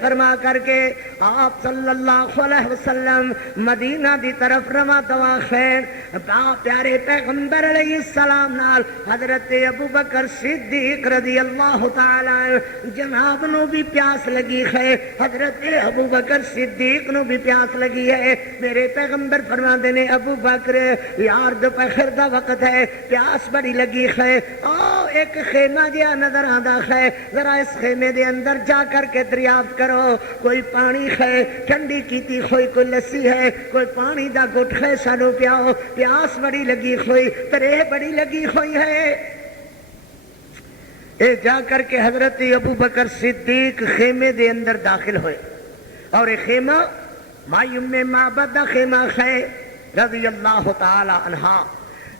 فرما کر کے آپ صلی اللہ علیہ وسلم مدینہ دی طرف رواں دوا خیر پیارے پیغمبر علیہ السلام نال حضرت ابو بکر صدیق رضی اللہ تعالی جناب نو بھی پیاس لگی ہے، حضرت ابو بکر صدیق نو بھی پیاس لگی ہے۔ میرے پیغمبر فرماندے نے ابو بکر یار دوپہر دا وقت ہے، پیاس بڑی لگی ہے، آؤ ایک خیمہ جہا نظر آندا ہے، ذرا اس خیمے دے اندر جا کر کے دریافت کرو، کوئی پانی ہے ٹھنڈی کیتی ہوئی، کوئی لسی ہے، کوئی پانی دا گھٹ ہے، سانو پیاؤ، پیاس بڑی لگی ہوئی، ترے بڑی لگی ہوئی ہے۔ اے جا کر کے حضرت ابو بکر صدیق خیمے دے اندر داخل ہوئے، اور یہ خیمہ مائی ام معبد دا خیمہ ہے رضی اللہ تعالی عنہا۔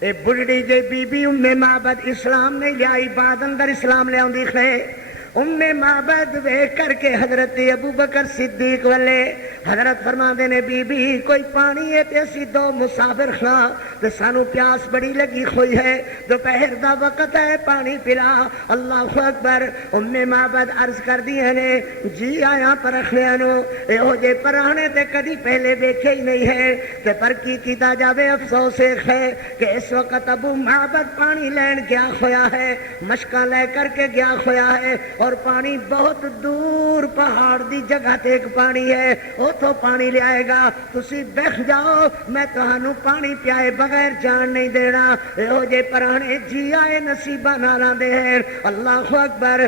اے بڑھڑی جے بی بی ام معبد اسلام نہیں لیائی، بعد اندر اسلام لے آندی ہے۔ ام معبد ویکھ کر کے حضرت ابو بکر صدیق والے حضرت فرماندے نے بی بی کوئی پانی ہے تے اسی دو مسافر ہاں تے سانو پیاس بڑی لگی ہوئی ہے، دوپہر دا وقت ہے، پانی پلا۔ اللہ اکبر۔ ام معبد عرض کر دیا نے جی آیا پرکھنے نو یہو جے پرانے تے کدی پہلے دیکھے ہی نہیں ہے، تے پر کی کیتا جاوے افسوس ہے کہ اس وقت ابو معبد پانی لین گیا ہویا ہے، مشکاں لے کر کے گیا ہویا ہے، اور پانی بہت دور پہاڑ دی جگہ تے ایک پانی ہے، اتھوں پانی لے آئے گا، تسی بیٹھ جاؤ، میں تہانوں پانی پیائے بغیر جان نہیں دینا۔ یہو جے پرانے جی آئے نصیبہ نالاں دے ہیں۔ اللہ اکبر۔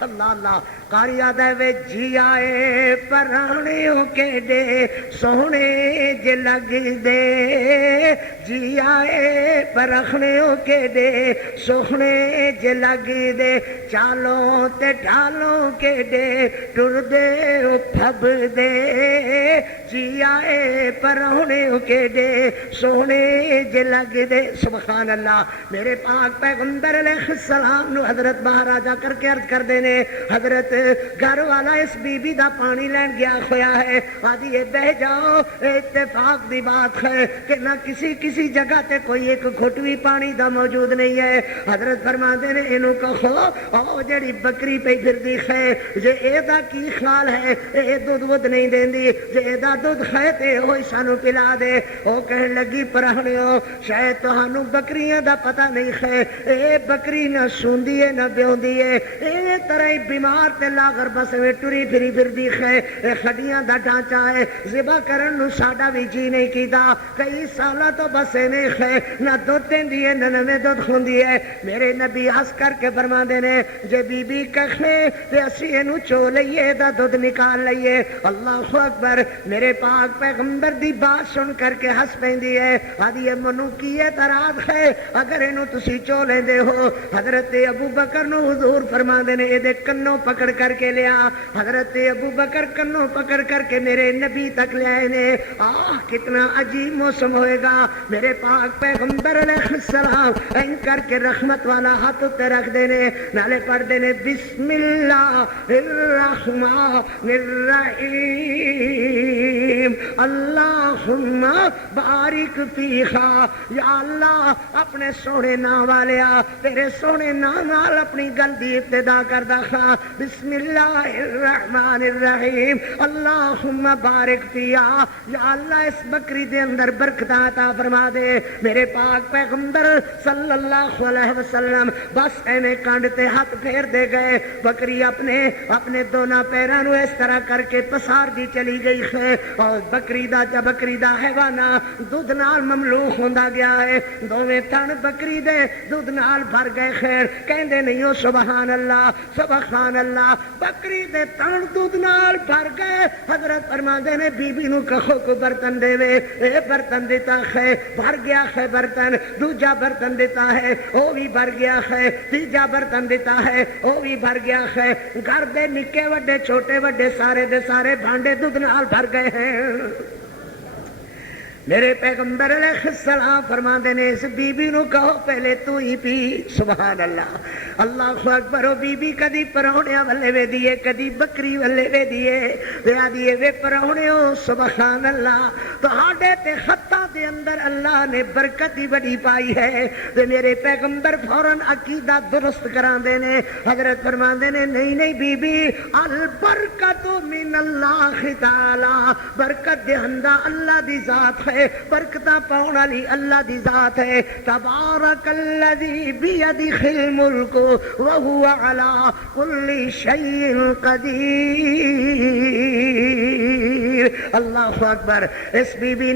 اللہ اللہ قاری یاد ہے وے جی آئے پرانے ہو کے دے سونے جے لگ دے، جی آئے پرخنے ہو کے دے سونے جے لگ دے، چالوں تے ڈھالوں کے دے ٹر دے پھب دے، جی آئے پرانے ہو کے دے سونے جے لگ دے۔ سبحان اللہ۔ میرے پاک پیغمبر علیہ السلام نو حضرت باہر آ جا کر کے عرض کر دینے حضرت گھر والا اس بی بی دا پانی لین گیا ہویا ہے، آدھی یہ بہ جاؤ، اتفاق دی بات ہے کہ نہ کسی جگہ تے کوئی ایک گھٹ بھی پانی دا موجود نہیں ہے۔ حضرت فرماندے نے انہوں کہو او جڑی بکری پہ پھردی ہے جے اے دا کی خیال ہے، اے دودھ ود نہیں دیندی، جے اے دا دودھ ہے تے ہوئی سانو پلا دے۔ او کہن لگی پرہنیو شاید تہانوں بکریاں دا پتہ نہیں ہے، اے بکری نہ سوندی ہے نہ بیوندی ہے، اے طرح بیمار تے لاغر بس میں ٹری پھری پھردی ہے، اے ہڈیاں دا ڈھانچہ ہے، ذبح کرن نو ساڈا بھی جی نہیں کیتا، کئی سالاں تو بس ایویں ہے، نہ دودھ دیندی ہے نہ نویں دودھ خوندی ہے۔ میرے نبی ہنس کر کے فرماندے نے جے بی بی کہے تے اسی اینو چو لئیے دا دودھ نکال لئیے۔ اللہ اکبر۔ میرے پاک پیغمبر دی بات سن کر کے ہنس پیندی ہے، آدھی یہ منو کی اعتراض ہے اگر اینو تسی چو لیندے ہو۔ حضرت ابو بکر نو حضور فرماندے نے اے کنوں پکڑ کر کے لیا، حضرت ابو بکر کنوں پکڑ کر کے میرے نبی تک لے آئے نے۔ کتنا عجیب موسم ہوئے گا۔ میرے پاک پیغمبر علیہ السلام این کر کے رحمت والا ہاتھ تے رکھ دینے، نالے پڑھ دینے بسم اللہ الرحمن الرحیم اللہم بارک فیہا۔ یا اللہ اپنے سونے نام والیا تیرے سونے نام نال اپنی گل دی ابتدا کر دکھا۔ بسم اللہ الرحمن الرحیم اللہم بارک فیہا۔ یا اللہ اس بکری دے اندر برکتاں عطا فرما دے۔ میرے پاک پیغمبر صلی اللہ علیہ وسلم بس اینے کانڈ تے ہاتھ پھیر دے گئے، بکری اپنے دونوں پیراں نو اس طرح کر کے پسار دی چلی گئی ہے، اور بکری دا حیوانہ دودھ نال مملوح ہوندا گیا ہے، دوویں تن بکری دے دودھ نال بھر گئے۔ خیر کہندے نہیں ہو سبحان اللہ سبحان اللہ، بکری دے تن دودھ نال بھر گئے۔ حضرت فرماندے نے بی بی نو کہو کو برتن دے وے، اے برتن دیتا ہے، بھر گیا ہے برتن، دوجا برتن دیتا ہے او بھی بھر گیا ہے، تیجا برتن دیتا ہے او بھی بھر گیا ہے۔ گھر دے نکے وڈے چھوٹے وڈے سارے دے سارے بھانڈے دودھ نال بھر گئے ہیں۔ میرے پیغمبر علیہ السلام فرماندے نے اس بی بی نو کہو پہلے تو ہی پی. سبحان اللہ. اللہ اکبر. او بی بی کدی پراؤنیاں ولے وے دیے کدی بکری ولے وے دیے وے آدیے وے پراؤنیو. سبحان اللہ. تہاڈے تے خطاں دے اندر اللہ نے برکت ہی بڑی پائی ہے. تے میرے پیغمبر فوراً عقیدہ درست کراندے نے. حضرت فرماندے نے نہیں نہیں بی بی البرکت من اللہ تعالی. برکت دہندہ اللہ دی ذات ہے. برکتاں پاؤن والی اللہ دی ذات ہے. تبارک الذی بیدہ الملک وہو علی کل شیء قدیر. اللہ اکبر. اس بی بی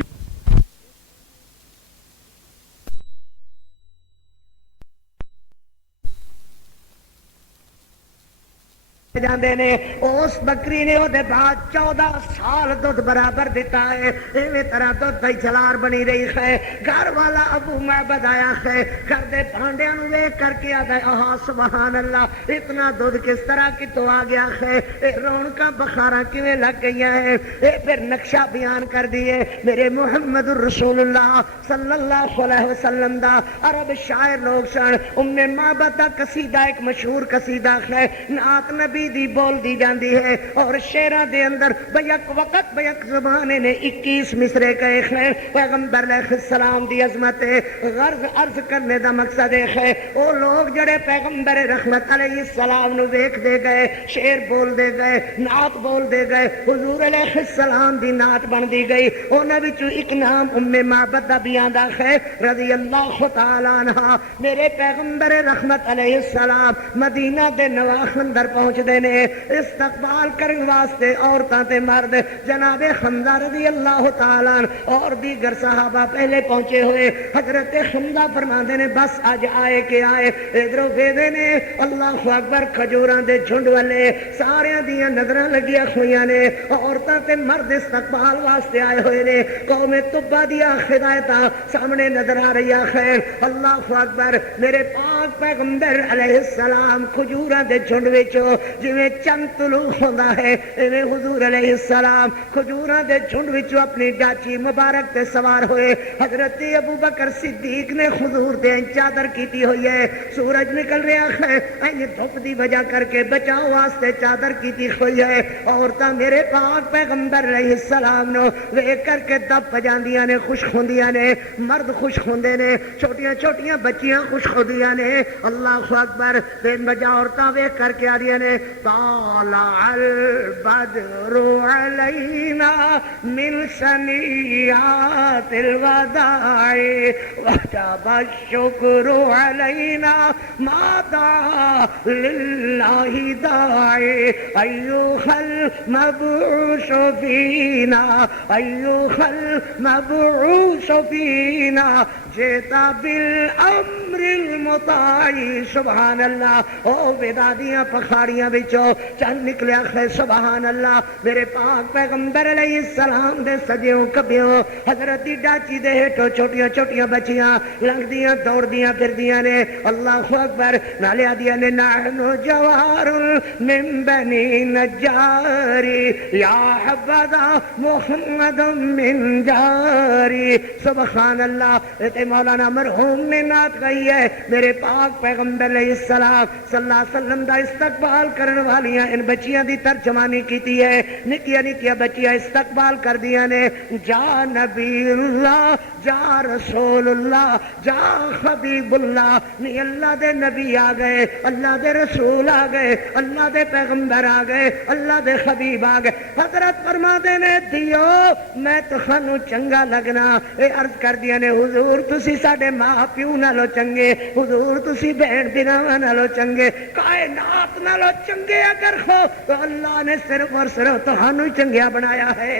جاندے نے. اس بکری نے وہ بعد 14 سال دودھ برابر دیتا ہے. ایویں طرح دودھ دی جلار بنی رہی ہے. گھر والا ابو معبد آیا ہے. گھر دے بھانڈیاں نوں ویکھ کر کے آدا ہے سبحان اللہ اتنا دودھ کس طرح کتوں آ گیا ہے. رونقاں بخاراں کیویں لگ گئیاں ہیں. پھر نقشہ بیان کر دیے میرے محمد الرسول اللہ صلی اللہ علیہ وسلم دا. عرب شاعر لوگ سن. ام معبد دا قصیدہ ایک مشہور قصیدہ ہے. نعت نبی دی بول دی جاندی ہے اور شعراں دے اندر بیک وقت بیک زبانے نے 21 مصرے کہے ہیں. پیغمبر علیہ السلام دی عظمت غرض عرض کرنے دا مقصد ہے او لوگ جڑے پیغمبر رحمت علیہ السلام نو ویکھ دے گئے شعر بول دے گئے نعت بول دے گئے حضور علیہ السلام دی نعت بن دی گئی. انہاں وچوں ایک نام ام معبد دا بھی آندا ہے رضی اللہ تعالی عنہا. میرے پیغمبر رحمت علیہ السلام مدینہ دے نواح اندر پہنچ دے نے. استقبال کرنے واسطے عورتاں تے مرد جناب حمزہ رضی اللہ تعالیٰ اور دیگر صحابہ پہلے پہنچے ہوئے. حضرت حمزہ فرماندے نے بس اج آئے کہ آئے. ادھروں ویدے نے اللہ اکبر کھجوراں دے جھنڈ والے ساریاں دیاں نظراں لگیاں ہوئیاں نے. عورتاں تے مرد استقبال واسطے آئے ہوئے نے. قوم تبا دیا ہدایتاں سامنے نظر آ رہی ہے. اللہ اکبر. میرے پاک پیغمبر علیہ السلام کھجوراں دے جھنڈ وچوں جویں چند طلوع ہوندا ہے ایویں حضور علیہ السلام کھجوراں دے جھنڈ وچوں اپنی ڈاچی مبارک تے سوار ہوئے. حضرت ابو بکر صدیق نے حضور تے چادر کیتی ہوئی ہے. سورج نکل رہا ہے این دھوپ دی وجہ کر کے بچاؤ واسطے چادر کیتی ہوئی ہے. عورتاں میرے پاک پیغمبر علیہ السلام نو ویکھ کر کے دب بجاندیاں نے خوش ہوندیاں نے. مرد خوش ہوندے نے چھوٹیاں چھوٹیاں بچیاں خوش ہوندیاں نے. اللہ اکبر. بے وجہ عورتاں ویکھ کر کے آدیاں نے طالع البدر علینا من ثنیات الوداع وجب الشکر علینا ما دعا للہ داعی ایوہ المبعوث فینا ایوہ المبعوث فینا جیتا بالامر المطاع. سبحان اللہ. او ودادیاں پخاڑیاں وچوں چند نکلیا ہے سبحان اللہ. میرے پاک پیغمبر علیہ السلام دے سجیوں کبیوں حضرت دی ڈاچی دے ہیٹوں چھوٹیاں چھوٹیاں بچیاں لنگدیاں دوڑدیاں پھردیاں نے. اللہ اکبر. نالے آدیاں نے نحن جوار من بنی نجاری یا حبذا محمد من جاری. سبحان اللہ. تے مولانا مرحوم نے نعت گئی ہے میرے پاک پیغمبر علیہ السلام صلی اللہ علیہ وسلم دا استقبال کرن والیاں ان بچیاں دی ترجمانی کیتی ہے. نکیاں نکیاں بچیاں استقبال کر دیاں نے. جا نبی اللہ جا رسول اللہ جا حبیب اللہ. نہیں اللہ دے نبی آ گئے اللہ دے رسول آ گئے اللہ دے پیغمبر آ گئے اللہ دے حبیب آ گئے. حضرت فرما دے نے دیو میں تہانوں چنگا لگنا. اے عرض کر دیا نے حضور تسی ساڈے ماں پیو نالو چنگے حضور تسی بہن بھراواں نالو چنگے کائنات نالو چنگے اگر ہو تو اللہ نے صرف اور صرف تہانوں ہی چنگیا بنایا ہے.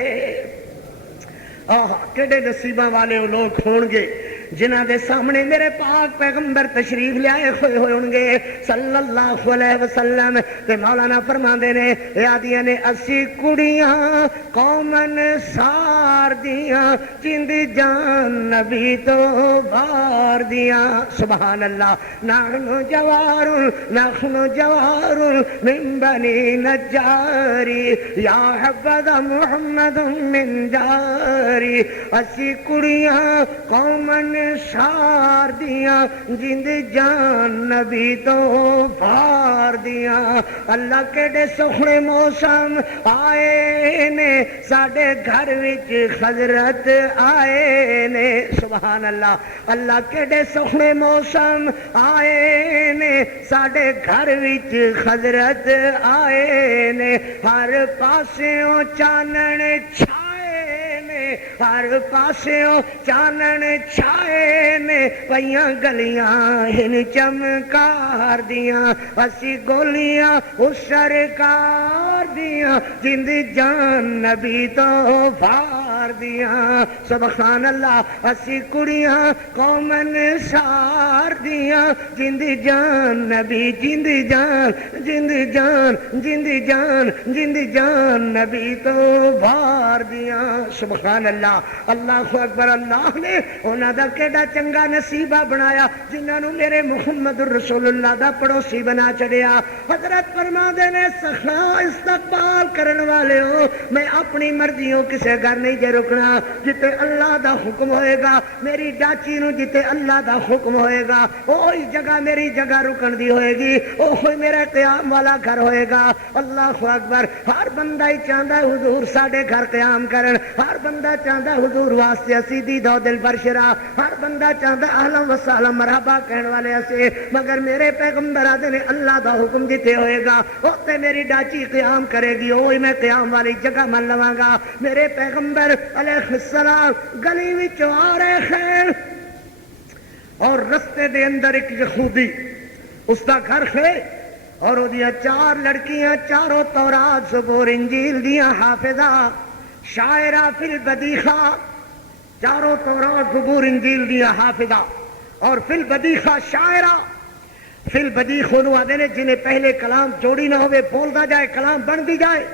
کیڑے نصیباں والے وہ لوگ ہون گے جنہاں دے سامنے میرے پاک پیغمبر تشریف لائے ہوئے ہوں گے صلی اللہ علیہ وسلم تے مولانا فرماندے نے یادیاں نے اسی کڑیاں قومن سار دیاں جندی جان نبی تو بار دیاں سبحان اللہ نحن جوار من بنی نجاری یا حبذا محمد من جاری اسی کڑیاں قومن سار دیاں جند جان نبی تو بار دیاں اللہ کے سوہنے موسم آئے نے ساڈے گھر وچ حضرت آئے نے سبحان اللہ اللہ کے سوہنے موسم آئے نے ساڈے گھر وچ حضرت آئے نے ہر پاسوں چانن چھائے نے ہر پاسوں چانن چھائے نے پئیاں گلیاں ہن چمکار دیاں اسی گولیاں اس سرکار دیاں جند جان نبی تو فار دیاں سبحان اللہ اسی کڑیاں قومن سار دیاں جند جان نبی جند جان جند جان جند جان جند جان نبی تو بار دیاں سبحان اللہ اللہ اکبر اللہ نے انہاں دا کیڑا چنگا نصیبہ بنایا جنہاں نو میرے محمد رسول اللہ دا پڑوسی بنا چڑیا حضرت فرماندے نے سخا استقبال کرن والے ہو میں اپنی مرضیوں کسے گھر نہیں جے رکنا جتے اللہ دا حکم ہوئے گا میری ڈاچی نو جتے اللہ دا حکم ہوئے گا وہی جگہ میری جگہ رکن دی ہوئے گی وہی میرا قیام والا گھر ہوئے گا اللہ اکبر ہر بندہ ہی چاہتا ہے حضور ساڈے گھر قیام کرن ہر بندہ چاہتا ہے حضور واسطے اسی دی دو دل برشرا ہر بندہ چاہتا ہے اہلا و سہلا مرحبا کہن والے اسے مگر میرے پیغمبر آدھے نے اللہ دا حکم جتے ہوئے گا اوتے میری ڈاچی قیام کرے گی وہی میں قیام والی جگہ من لواں گا میرے پیغمبر علیہ السلام گلی وچوں آ رہے ہیں اور رستے دے اندر ایک یہودی اس دا گھر ہے اور وہ دیا چار لڑکیاں چاروں تورات زبور انجیل دیا حافظہ شاعرہ فی البدیخہ چاروں تورات زبور انجیل دیا حافظہ اور فی البدیخہ شاعرہ فی البدیخ انہوں آدھے نے جنہیں پہلے کلام جوڑی نہ ہوئے بولتا جائے کلام بن دی جائے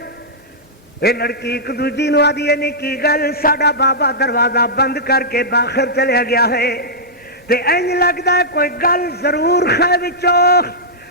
اے لڑکی ایک دوجی نو آدھی ہے نہیں کی گل ساڈا بابا دروازہ بند کر کے باہر چلے گیا ہے تے اینج لگدا ہے کوئی گل ضرور ہے وچوں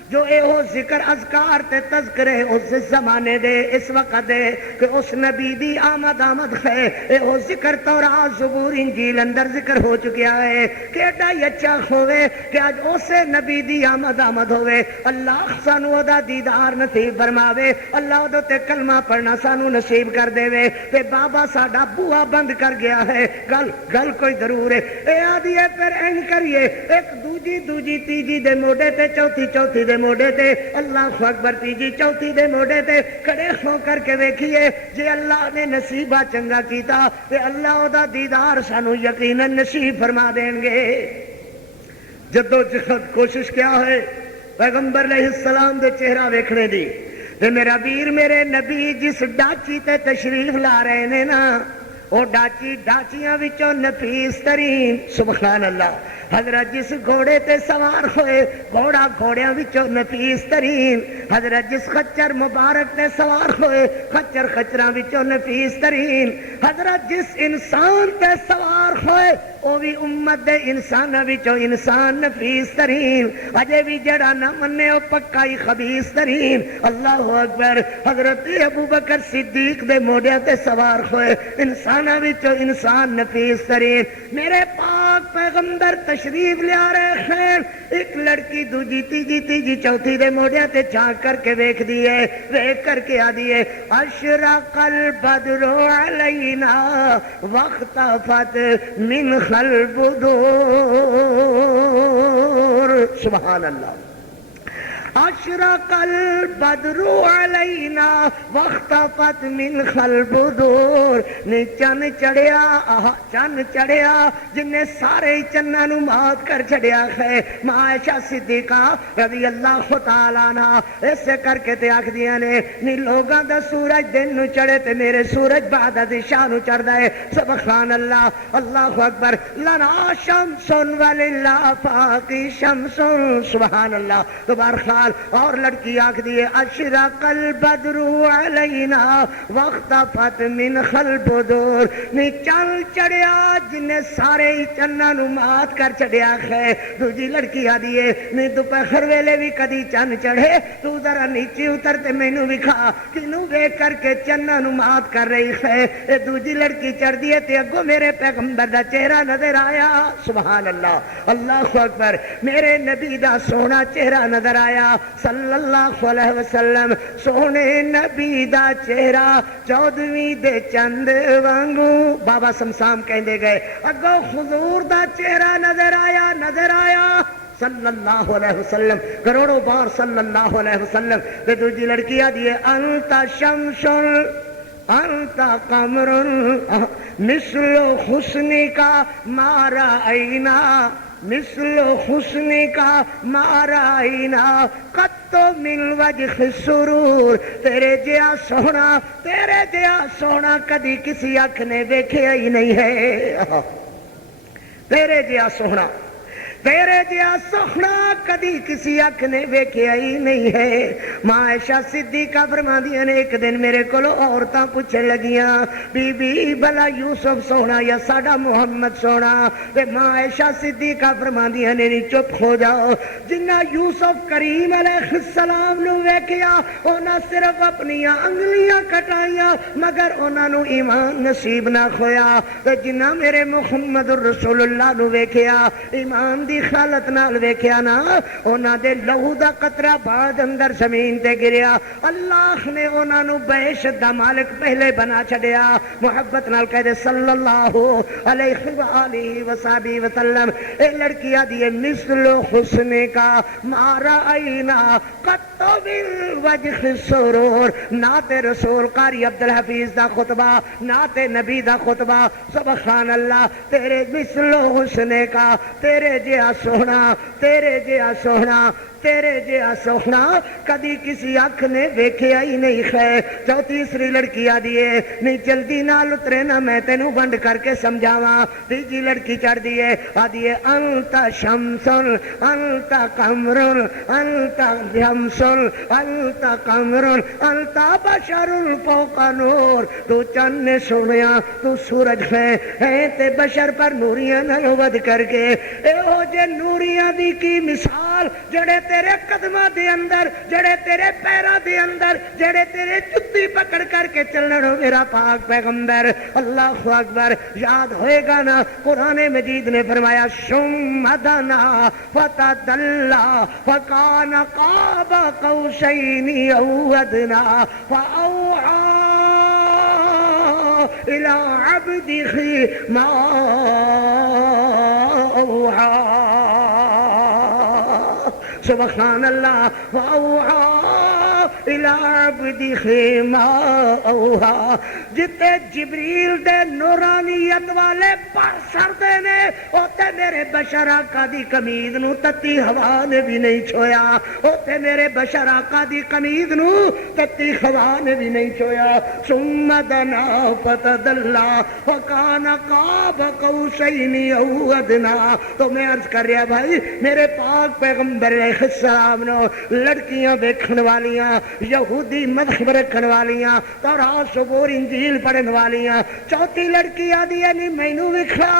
جو اے ہو ذکر اذکار تے تذکرے اس زمانے دے اس وقت دے کہ اس نبی دی آمد ہے اے ہو ذکر تورات زبور انجیل اندر ذکر ہو چکیا ہے کہ ایڈا ہی اچھا ہوئے کہ آج اسے نبی دی آمد ہوئے اللہ سانو دا دیدار نصیب فرماوے اللہ دو تے کلمہ پڑھنا سانو نصیب کر دے وے تے بابا ساڈا بوا بند کر گیا ہے گل کوئی ضرور ہے اے آدھی ہے پھر این کریے ایک دوجی تیجی دے موڈے تے چوتھی دے موڈے تے اللہ اکبر تیجی چوتھی دے موڈے تے کھڑے ہو کر کے دیکھیے جے اللہ نے نصیبہ چنگا کیتا تے اللہ دا دیدار سانو یقیناً نصیب فرما دیں گے جدو جہد کوشش کیا ہے پیغمبر علیہ السلام دے چہرہ ویکھنے دی تے میرا ویر میرے نبی جس ڈاچی تے تشریف لا رہے نے نا وہ ڈاچیاں وچوں نفیس ترین سبحان اللہ حضرت جس گھوڑے تے سوار ہوئے گھوڑا گھوڑیاں وچوں نفیس ترین حضرت جس خچر مبارک تے سوار ہوئے خچر خچراں وچوں نفیس ترین حضرت جس انسان تے سوار ہوئے وہ بھی امت دے انساناں وچوں انسان نفیس ترین اجے بھی جڑا نہ منے او پکا ہی خبیث ترین اللہ اکبر حضرت ابو بکر صدیق دے موڈیاں تے سوار ہوئے انساناں وچوں انسان نفیس ترین میرے پاک پیغمبر تشریف لیا رہے ہیں ایک لڑکی دوجی تیجی چوتھی دے موڈیاں تے جھانک کر کے دیکھ دیئے دیکھ کر کے آدھی ہے اشرق البدر علینا واختفت من البدور سبحان اللہ اشرق البدر علینا واختفت من البدور نے چن چڑھیا جن نے سارے چناں نو مات کر چھڑیا ہے ماں عائشہ صدیقہ رضی اللہ تعالی عنہ ایسے کر کے تے آکھدیاں نے نی لوگاں دا سورج دن نو چڑھے تے میرے سورج بعد عشاء نو چڑھدا ہے سبحان اللہ اللہ اکبر لنا شمس وللہ فاقی شمس سبحان اللہ تو بہرحال اور لڑکی آکھدی ہے اشرق البدر علینا واختفت من البدور نی چل چڑھیا جن نے سارے چناں نو مات کر چھڑیا ہے دوجی لڑکی آدھی ہے نہیں دوپہر ویلے بھی کدی چن چڑھے تو ذرا نیچے اتر تے مینوں وکھا کینوں ویکھ کر کے چناں نو مات کر رہی ہے اے دوجی لڑکی چڑھ دی ہے تے اگوں میرے پیغمبر دا چہرہ نظر آیا سبحان اللہ اللہ اکبر میرے نبی دا سونا چہرہ نظر آیا صلی اللہ علیہ وسلم سونے نبی دا چہرہ 14ویں دے چند وانگو بابا سمسام کہندے گئے اگوں حضور دا چہرہ نظر آیا صلی اللہ علیہ وسلم کروڑوں بار صلی اللہ علیہ وسلم تے دوجی لڑکی آدھی ہے انت شمس انت قمر مثل حسن کا مارا عینا مثل حسن کا مارا عینا قط من وجہ سرور تیرے جیا سونا کدی کسی اکھ نے دیکھیا ہی نہیں ہے تیرے جیا سونا کدی کسی اکھ نے ویکھیا ہی نہیں ہے ماں عائشہ صدیقہ فرماندیاں نے ایک دن میرے کولو عورتاں پوچھن لگیاں بی بی بلا یوسف سونا یا ساڈا محمد سونا تے ماں عائشہ صدیقہ فرماندیاں نے نہیں چپ ہو جاؤ جنہ یوسف کریم علیہ السلام نو ویکھیا انہاں صرف اپنی انگلیاں کٹائیاں مگر انہاں نو ایمان نصیب نہ ہویا تے جنہ میرے محمد رسول اللہ نو ویکھیا ایمان دی خالت نال ویکھیا نا انہاں دے لہو دا قطرہ بعد اندر زمین تے گریا اللہ نے انہاں نو بیشت دا مالک پہلے بنا چھڑیا محبت نال کہہ دے صلی اللہ علیہ وآلہ وصحبہ وسلم اے لڑکیاں دی مثل حسن کا مارا عینا قط من وجہ سرور نعت رسول قاری عبدالحفیظ دا خطبہ نعت نبی دا خطبہ سبحان اللہ تیرے مثل حسن کا تیرے جیا سونا کدی کسی اکھ نے ویکھیا ہی نہیں ہے جو تیسری لڑکی آدھی ہے نہیں جلدی نال اترے نا میں تینوں بند کر کے سمجھاواں تیجی لڑکی چڑھ دی ہے آدھی ہے انت شمس انت قمر انت شمس انت قمر انت بشر فوق نور تو چند نے سنیا تو سورج ہے تے بشر پر نوریاں نال ود کر کے اے او جے نوریاں دی کی مثال جڑے تیرے قدماں دے اندر جڑے تیرے پیراں دے اندر جڑے تیرے جُتی پکڑ کر کے چلنا میرا پاک پیغمبر اللہ اکبر یاد ہوئے گا نا قرآن مجید نے فرمایا ثم دنا فتدلا فکان قاب قوسین او ادنا فاوحى الى عبده ما اوحى سبحان اللہ الى عبده ما اوحى جتے جبریل دے نورانیت والے پر سردے نے اوتے میرے بشر آقا دی قمیض نو تتی ہوا نے بھی نہیں چھویا اوتے میرے بشر آقا دی قمیض نو تتی ہوا نے بھی نہیں چھویا ثم دنا فتدلا وکان قاب قوسین او ادنا تو میں عرض کر رہا بھائی میرے پاک پیغمبر علیہ السلام نو لڑکیاں دیکھن والیاں یہودی مذہب رکھن والیاں تورات زبور انجیل پڑھن والیاں چوتھی لڑکی آدھی ہے نہیں مینوں وکھا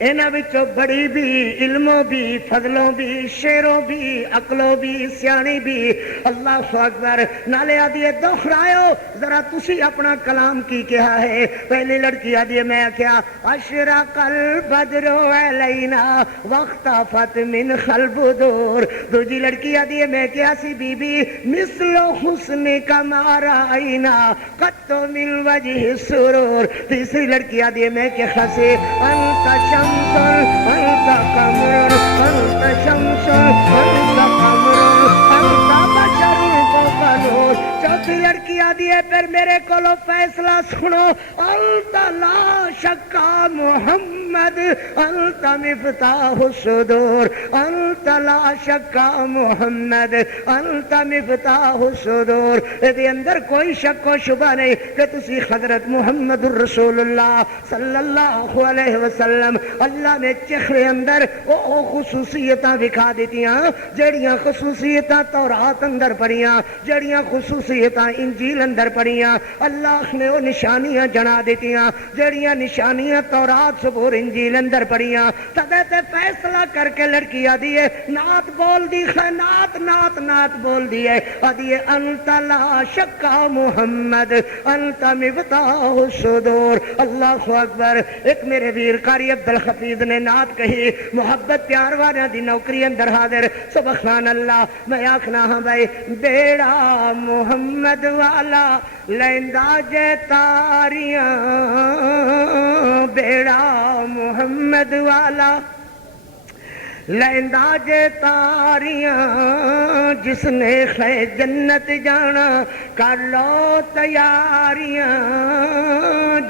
انہاں وچوں بڑی بھی علموں بھی فضلوں بھی شیروں بھی عقلوں بھی سیانی بھی اللہ اکبر نالے آدھی ہے دہرائیو ذرا تسی اپنا کلام کی کہا ہے پہلی لڑکی آدھی ہے میں کیا اشرق البدر علینا واختفت من البدور دوجی لڑکی آدھی ہے میں کیا سی بی بی مثل حسن کا مارا عینا قط من وجہ سرور تیسری لڑکی آدھی ہے میں کیا خاصی انت شمس انت قمر انت شمس انت قمر نور۔ چوتھی لڑکی آدھی ہے پھر میرے کولو فیصلہ سنو، انت لا شکا محمد انت مفتاح الصدور، انت لا شکا محمد انت مفتاح الصدور۔ دے اندر کوئی شک و شبہ نہیں کہ تسی حضرت محمد الرسول اللہ صلی اللہ علیہ وسلم، اللہ نے چہرے اندر وہ خصوصیتاں دکھا دیتیاں جڑیاں خصوصیتاں تورات اندر پڑیاں، جڑیاں خصوصیتاں انجیل اندر پڑیاں، اللہ نے وہ نشانیاں جنا دیتیاں جڑیاں نشانیاں تورات زبور انجیل اندر پڑیاں۔ تدے تے فیصلہ کر کے لڑکی آدھی ہے نعت بول دی ہے، نعت نعت نعت بول دی ہے، آدھی ہے انت لا شکا محمد انت مفتاح الصدور۔ اللہ اکبر۔ ایک میرے ویر قاری عبدالحفیظ نے نعت کہی، محبت پیار والیاں دی نوکری اندر حاضر، سبحان اللہ۔ میں آکھنا ہاں بھائی بیڑا محمد والا لیندا جے تاریاں، بیڑا محمد والا لیندا جے تاریاں، جس نے ہے جنت جانا کر لو تیاریاں،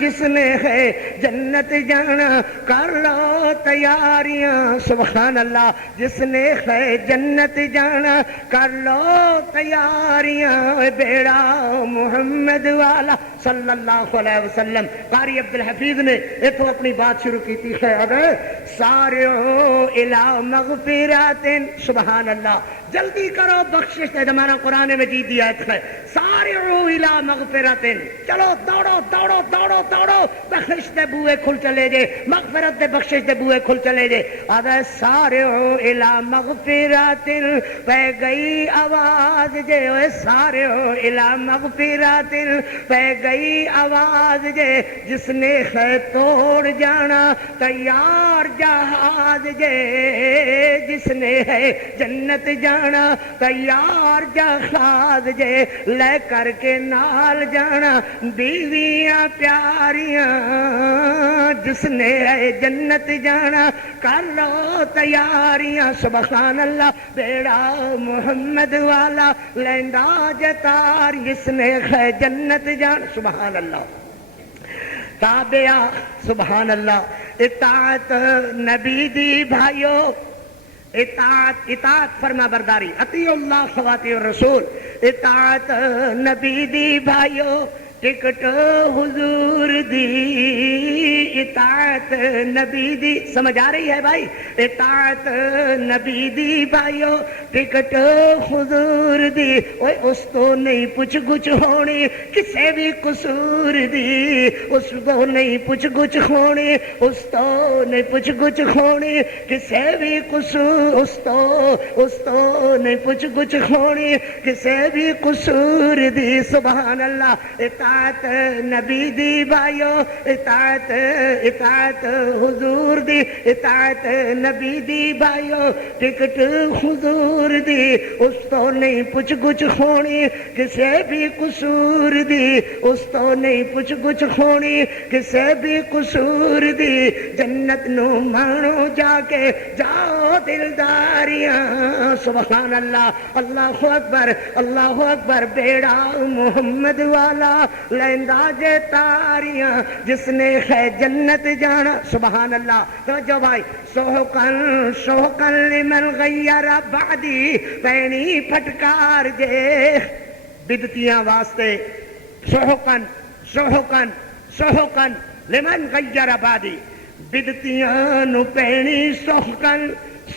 جس نے ہے جنت جانا کر لو تیاریاں، سبحان اللہ۔ جس نے ہے جنت جانا کر لو تیاریاں، بیڑا محمد والا صلی اللہ علیہ وسلم۔ قاری عبدالحفیظ نے اتو اپنی بات شروع کی تھی، خیر سارعو الی مغفرات، سبحان اللہ، جلدی کرو بخشش ہے، ہمارا قرآن مجید دی آیت ہے، سارعو الی مغفرات، چلو دوڑو دوڑو دوڑو دوڑو، بخشش دے بوئے کھل چلے جے، مغفرت دے بخشش دے بوئے کھل چلے جے۔ آدھا سارعو الی مغفرات، پہ گئی آواز جے، سارعو الی مغفرات، پہ گئی آواز جے، جس نے ہے توڑ جانا تیار جہاز جے، جس نے ہے جنت جانا تیار جہاز جے، لے کر کے نال جانا بیویاں پیاریاں، جس نے ہے جنت جانا کر لو تیاریاں، سبحان اللہ۔ بیڑا محمد والا لیندا جتار، جس نے ہے جنت جانا، سبحان اللہ۔ تابعہ، سبحان اللہ، اطاعت نبی دی بھائیو، اطاعت فرما برداری، اطیعوا اللہ خواتین الرسول، اطاعت نبی دی بھائیو، ٹکٹ حضور دی، اطاعت نبی دی، سمجھ آ رہی ہے بھائی؟ اطاعت نبی دی بھائیو، ٹکٹ حضور دی، اوے اس تو نہیں پوچھ گچھ ہونی کسے بھی قصور دی، اس تو نہیں پوچھ گچھ ہونی، اس تو نہیں پوچھ گچھ ہونی کسے بھی قصور، اس تو نہیں پوچھ گچھ ہونی کسے بھی قصور دی، سبحان اللہ۔ اطاعت نبی دی بھائیو، اطاعت حضور دی، اطاعت نبی دی بھائیو، ٹکٹ حضور دی، اس تو نہیں پوچھ گچھ ہونی کسے بھی قصور دی، اس تو نہیں پوچھ گچھ ہونی کسے بھی قصور دی، جنت نو مانو جا کے جاؤ دلداریاں، سبحان اللہ۔ اللہ اکبر، اللہ اکبر۔ بیڑا محمد والا لیندا جے تاریاں، جس نے ہے جنت جانا، سبحان اللہ۔ توجہ بھائی، سوہکن سوہکن لمن غیر بعدی، پینی پھٹکار جے بدتیاں واسطے، سوہکن سوہکن سوہکن لمن غیر بعدی، بدتیاں نو پینی سوہکن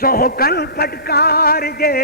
سوہکن پھٹکار جے،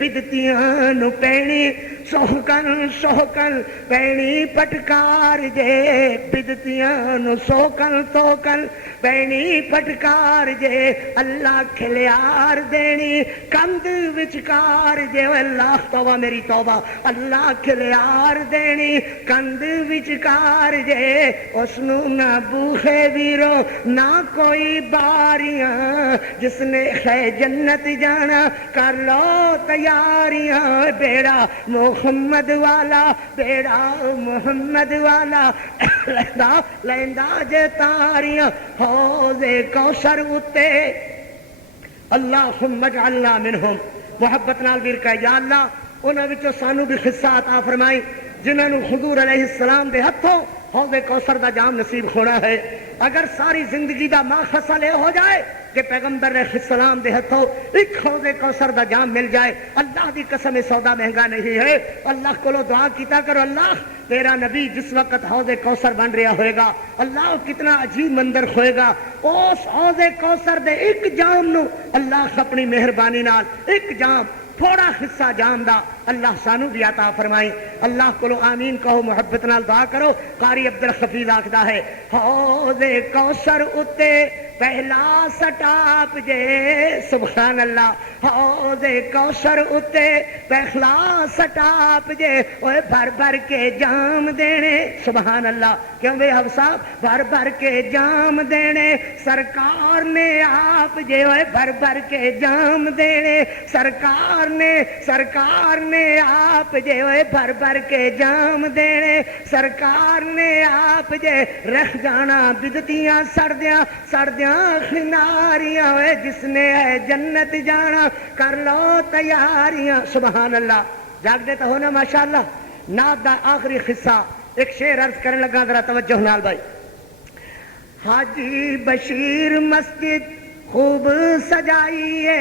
بدتیاں نو پینی سوہکن سوہکن پینی پھٹکار جے، بدتیاں نو سوہکن سوہکن پینی پھٹکار جے، اللہ کھلیار دینی کند وچکار جے، اللہ توبہ میری توبہ، اللہ کھلیار دینی کند وچکار جے، اس نو نہ بوہے ویرو نہ کوئی باریاں، جس نے ہے جنت جانا کر لو تیاریاں، بیڑا محمد والا، بیڑا محمد والا لیندا جے تاریاں، حوض کوثر اتے، اللہم اجعلنا منہم۔ محبت نال ویر کہے یا اللہ انہاں وچوں سانو بھی حصہ عطا فرمائی جنہاں نو حضور علیہ السلام دے ہتھوں حوض کوثر دا جام نصیب ہونا ہے۔ اگر ساری زندگی دا ماخصل یہ ہو جائے کہ پیغمبر علیہ السلام دے ہتھوں ایک حوض کوثر دا جام مل جائے، اللہ دی قسم سودا مہنگا نہیں ہے۔ اللہ کو دعا کیتا کرو، اللہ تیرا نبی جس وقت حوض کوثر بن رہا ہوئے گا، اللہ کتنا عجیب منظر ہوئے گا، اس حوض کوثر دے ایک جام نو اللہ اپنی مہربانی نال ایک جام تھوڑا حصہ جام دا اللہ سانو بھی عطا فرمائی۔ اللہ کو آمین کہو، محبت نال دعا کرو۔ قاری عبدالحفیظ آکھدا ہے حوض کوثر اتے پہلا سٹاپ جے، سبحان اللہ، حوض کوثر اتے پہلا سٹاپ جے، اوے بھر بھر کے جام دینے، سبحان اللہ، کیوں بے حفصہ بھر بھر کے جام دینے، سرکار نے آپ جے، اوے بھر بھر کے جام دینے، سرکار نے آپ جے، اوے بھر بھر کے جام دینے، سرکار نے آپ جے، رہ جانا بدتیاں سڑدیاں سڑدیاں خناریاں، اوے جس نے ہے جنت جانا کر لو تیاریاں، سبحان اللہ۔ جاگ دیتا ہونا ماشاءاللہ۔ نعت دا آخری قصہ ایک شعر عرض کرنے لگا، ذرا توجہ نال بھائی۔ حاجی بشیر مسجد خوب سجائیے،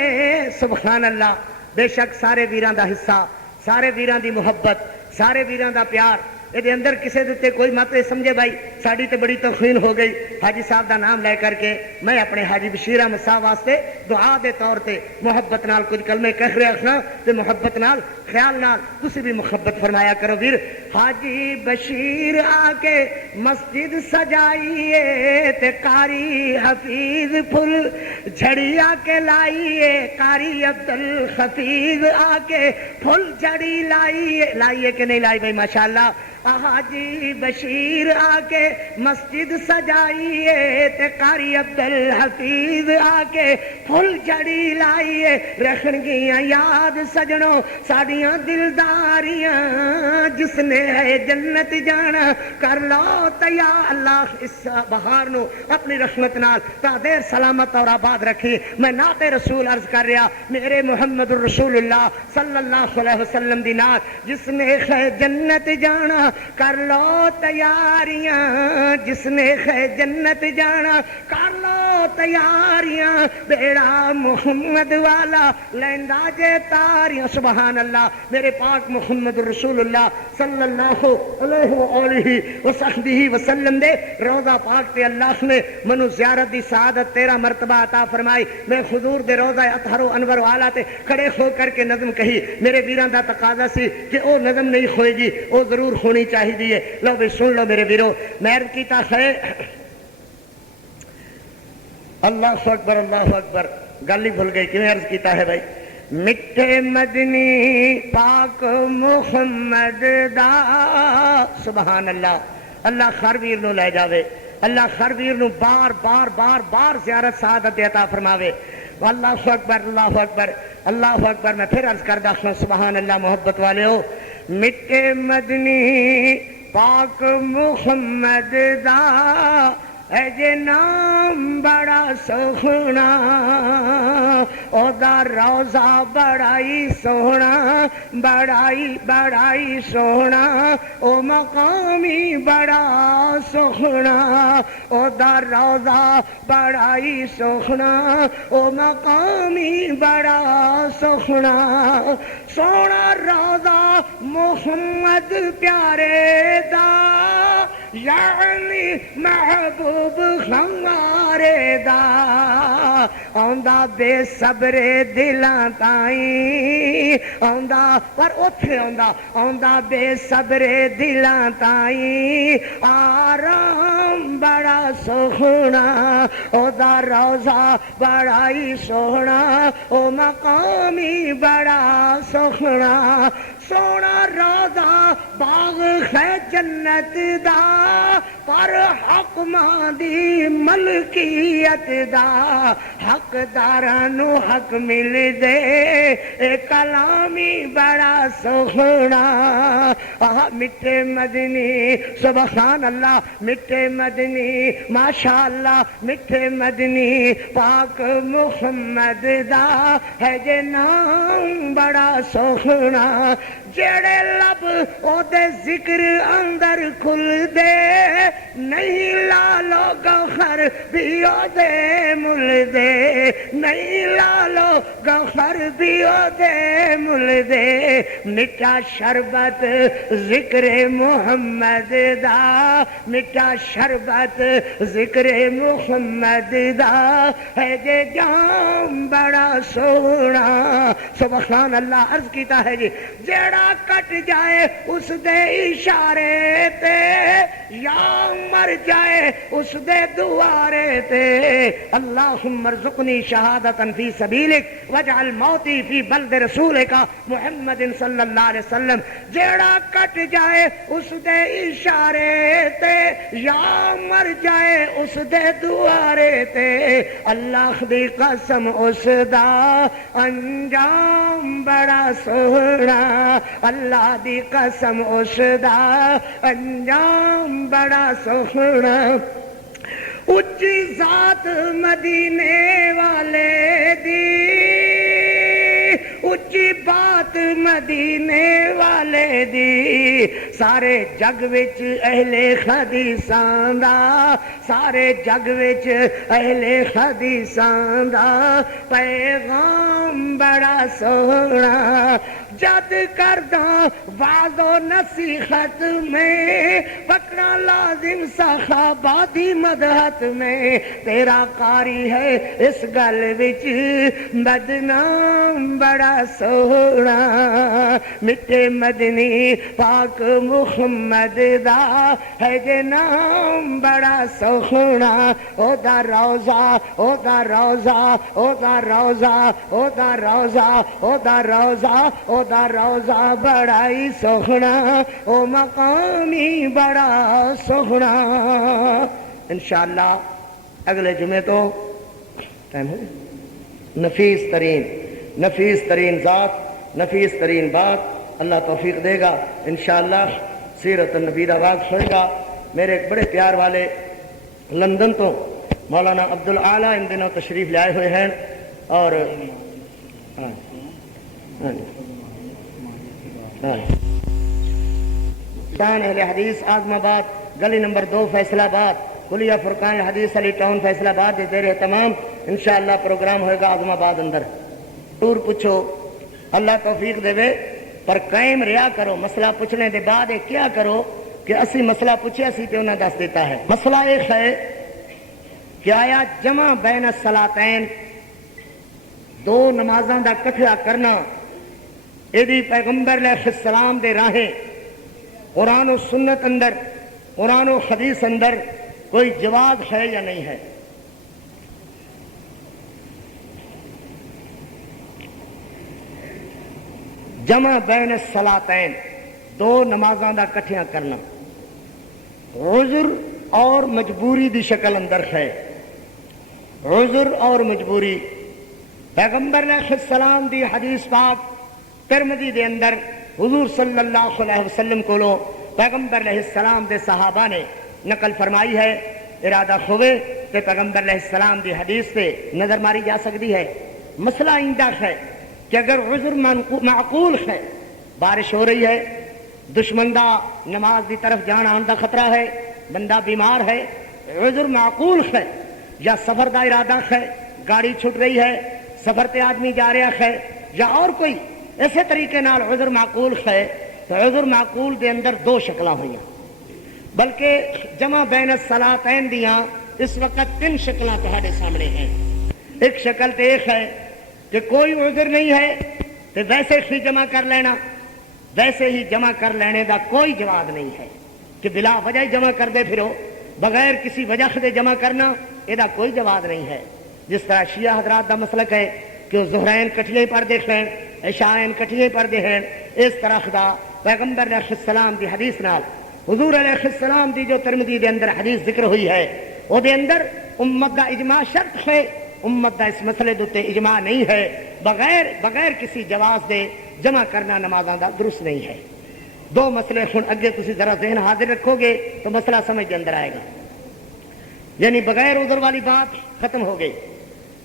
سبحان اللہ۔ بے شک سارے ویران دا حصہ، سارے ویران دی محبت، سارے ویران دا پیار، یہ اندر کسے دے کوئی مت سمجھے بھائی ساڑی تے بڑی توہین ہو گئی۔ حاجی صاحب دا نام لے کر کے میں اپنے حاجی بشیر احمد صاحب واسطے دعا دے طور تے محبت نال کچھ کلمے کہہ رہا ہاں، تے محبت نال خیال نال تسی بھی محبت فرمایا کرو ویر۔ حاجی بشیر آ کے مسجد سجائیے، تے قاری حفیظ پھل جھڑی آ کے لائیے، قاری عبدالحفیظ آ کے پھل جھڑی لائیے کہ نہیں لائی بھائی ماشاءاللہ۔ حاجی بشیر آ کے مسجد سجائیے، تے قاری عبدالحفیظ آ کے پھل جڑی لائیے، رکھن گیاں یاد سجنوں ساڑیاں دلداریاں، جس نے ہے جنت جانا کر لو تیار۔ اللہ اس بہار نو اپنی رحمت نال تا دیر سلامت اور آباد رکھی۔ میں نعت رسول عرض کر رہا، میرے محمد الرسول اللہ صلی اللہ علیہ وسلم دی نعت، جس نے ہے جنت جانا کر لو تیاریاں، جس نے ہے جنت جانا کر لو تیاریاں، بیڑا محمد والا لیندا جے تاریاں، سبحان اللہ۔ میرے پاک محمد رسول اللہ صلی اللہ علیہ وآلہ وصحبہ وسلم دے روضہ پاک تے اللہ نے منو زیارت دی سعادت 13 مرتبہ عطا فرمائی۔ میں حضور دے روضہ اطہر و انور والا تے کھڑے ہو کر کے نظم کہی، میرے ویراں دا تقاضا سی کہ او نظم نہیں ہوئے گی، او ضرور ہونی چاہیے۔ لو بھی سن لو میرے ویرو، میں عرض کیتا ہے اللہ اکبر اللہ اکبر، گل ہی بھول گئی کہ میں عرض کیتا ہے بھائی، مٹھے مدنی پاک محمد دا، سبحان اللہ۔ اللہ ہر ویر نو لے جاوے، اللہ ہر ویر نو بار بار بار بار زیارت سعادت عطا فرماوے۔ اللہ اکبر اللہ اکبر اللہ اکبر۔ میں پھر عرض کر داخل سبحان اللہ محبت والے ہو، مٹھے مدنی پاک محمد دا اے جے نام بڑا سوہنا، او دا روضہ بڑائی سوہنا، بڑائی سوہنا، او مقامی بڑا سوہنا، او دا روضہ بڑائی سوہنا، او مقامی بڑا سوہنا، سونا روضہ محمد پیارے دا، یعنی محبوب ہمارے دا، آندا بے صبرے دلاں تائیں، آندا پر اوتھے آندا بے صبرے دلاں تائیں، آرام بڑا سوہنا، او دا روضہ بڑائی سوہنا، او مقامی بڑا سوہنا، سونا روضہ باغ ہے جنت دا پر حق ماندی ملکیت دا حق دارانو حق مل دے اے کلامی بڑا سوہنا میٹھے مدنی سبحان اللہ میٹھے مدنی ماشاءاللہ میٹھے مدنی پاک محمد دا ہے جے نام بڑا سوہنا جڑے لب او دے ذکر اندر کھل دے نہیں لالو گوہر بھی او دے مل دے نہیں لالو گوہر بھی او دے مل دے میٹھا شربت ذکر محمد دا میٹھا شربت ذکر محمد دا ہے جے جام بڑا سونا سبحان اللہ عرض کیتا ہے جی جڑا کٹ جائے اس دے اشارے تے یا مر جائے اس دے دوارے تے اللہم ارزقنی شہادتا فی سبیلک واجعل موتی فی بلد رسولک محمد صلی اللہ علیہ وسلم جڑا کٹ جائے اس دے اشارے تے یا مر جائے اس دے دوارے تے اللہ دی قسم اس دا انجام بڑا سونا اللہ دی قسم اس دا انجام بڑا سونا اچھی ذات مدینے والے دی اچھی بات مدینے والے دی سارے جگ وچ اہل حدیثاں دا سارے جگ وچ اہل حدیثاں دا پیغام بڑا سونا جد کردہ وعظ و نصیحت میں پکڑا لازم صحابہ دی مدحت میں تیرا قاری ہے اس گل وچ بدنام بڑا سونا میٹھے مدنی پاک محمد دا ہے جے نام بڑا سونا او دا روزہ او دا روزہ او دا روزہ او دا روزہ او دا روزہ او دا روزہ بڑا ہی سونا او مقامی بڑا سونا انشاءاللہ اگلے جمعے تو ٹائم ہے نفیس ترین ذات نفیس ترین بات اللہ توفیق دے گا انشاءاللہ سیرت النبی دا واقع ہوئے گا میرے ایک بڑے پیار والے لندن تو مولانا عبدالعالی ان دنوں تشریف لائے ہوئے ہیں اور فرقان اہل حدیث اعظم آباد گلی نمبر 2 فیصل آباد کلیہ فرقان الحدیث علی ٹاؤن فیصل آباد زیر اہتمام انشاءاللہ پروگرام ہوئے گا اعظم آباد اندر ٹور پوچھو اللہ توفیق دے پر قائم رہا کرو مسئلہ پوچھنے دے بعد کیا کرو کہ اسی مسئلہ پوچھے اسی پہ انہیں دس دیتا ہے مسئلہ ایک ہے کہ آیا جمع بین الصلاتین دو نمازاں دا کٹھا کرنا ایدی پیغمبر علیہ السلام دے راہیں قرآن و سنت اندر قرآن و حدیث اندر کوئی جواز ہے یا نہیں ہے جمع بین الصلاتین دو نمازاں دا کٹھیاں کرنا عذر اور مجبوری دی شکل اندر ہے عذر اور مجبوری پیغمبر علیہ السلام دی حدیث پاک ترمذی دے اندر حضور صلی اللہ علیہ وسلم کو لو پیغمبر علیہ السلام دے صحابہ نے نقل فرمائی ہے ارادہ ہوئے کہ پیغمبر علیہ السلام دی حدیث سے نظر ماری جا سکتی ہے مسئلہ آئندہ ہے کہ اگر عذر معقول ہے بارش ہو رہی ہے دشمن دا نماز دی طرف جان آن دا خطرہ ہے بندہ بیمار ہے عذر معقول ہے یا سفر دا ارادہ ہے گاڑی چھٹ رہی ہے سفر تے آدمی جا رہا ہے یا اور کوئی ایسے طریقے نال عذر معقول ہے تو عذر معقول دے اندر دو شکلاں ہوئی بلکہ جمع بین الصلاتین دیاں اس وقت 3 شکلاں تہاڈے سامنے ہیں ایک شکل تے ایک ہے کہ کوئی عذر نہیں ہے تو ویسے ہی جمع کر لینا ویسے ہی جمع کر لینے دا کوئی جواز نہیں ہے کہ بلا وجہ جمع کر دے پھرو بغیر کسی وجہ دے جمع کرنا یہ کوئی جواز نہیں ہے جس طرح شیعہ حضرات دا مسلک ہے کہ ظہرین کٹھیے پردے ہیں عشاءین کٹھیے پردے ہیں اس طرح دا پیغمبر علیہ السلام دی حدیث نال حضور علیہ السلام دی جو ترمذی دے اندر حدیث ذکر ہوئی ہے او دے اندر امت دا اجماع شرط ہے، امت دا اس مسئلے دے اجماع نہیں ہے، بغیر کسی جواز دے جمع کرنا نمازاں دا درست نہیں ہے۔ دو مسئلے ہن اگے تسی ذرا ذہن حاضر رکھو گے تو مسئلہ سمجھ کے اندر آئے گا، یعنی بغیر عذر والی بات ختم ہو گئی۔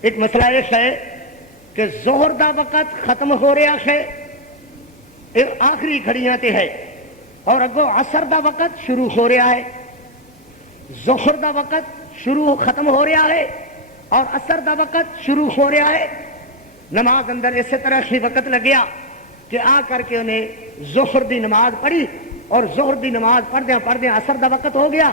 ایک مسئلہ یہ ہے کہ ظہر دا وقت ختم ہو رہا ہے، آخری گھڑیاں تے ہے، اور اگوں عصر دا وقت شروع ہو رہا ہے، ظہر دا وقت ختم ہو رہا ہے اور عصر دا وقت شروع ہو رہا ہے۔ نماز اندر اسی طرح ہی وقت لگیا کہ آ کر کے انہیں ظہر دی نماز پڑھی، اور ظہر دی نماز پڑھدیاں عصر دا وقت ہو گیا،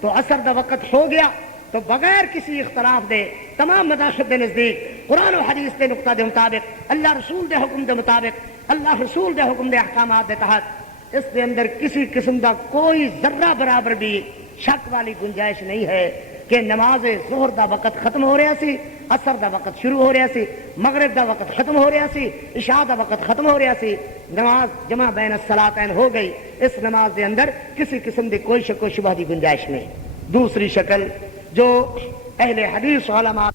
تو عصر دا وقت ہو گیا تو بغیر کسی اختلاف دے تمام مذاہب دے نزدیک قرآن و حدیث دے نقطہ دے مطابق، اللہ رسول دے حکم دے مطابق، اللہ رسول دے حکم دے احکامات دے تحت اس دے اندر کسی قسم دا کوئی ذرہ برابر بھی شک والی گنجائش نہیں ہے کہ نماز ظہر دا وقت ختم ہو رہا سی، عصر دا وقت شروع ہو رہا سی، مغرب دا وقت ختم ہو رہا سی، عشاء دا وقت ختم ہو رہا سی، نماز جمع بین الصلاتین ہو گئی، اس نماز دے اندر کسی قسم دی کوئی شک و شبہ دی گنجائش نہیں۔ دوسری شکل جو اہل حدیث علماء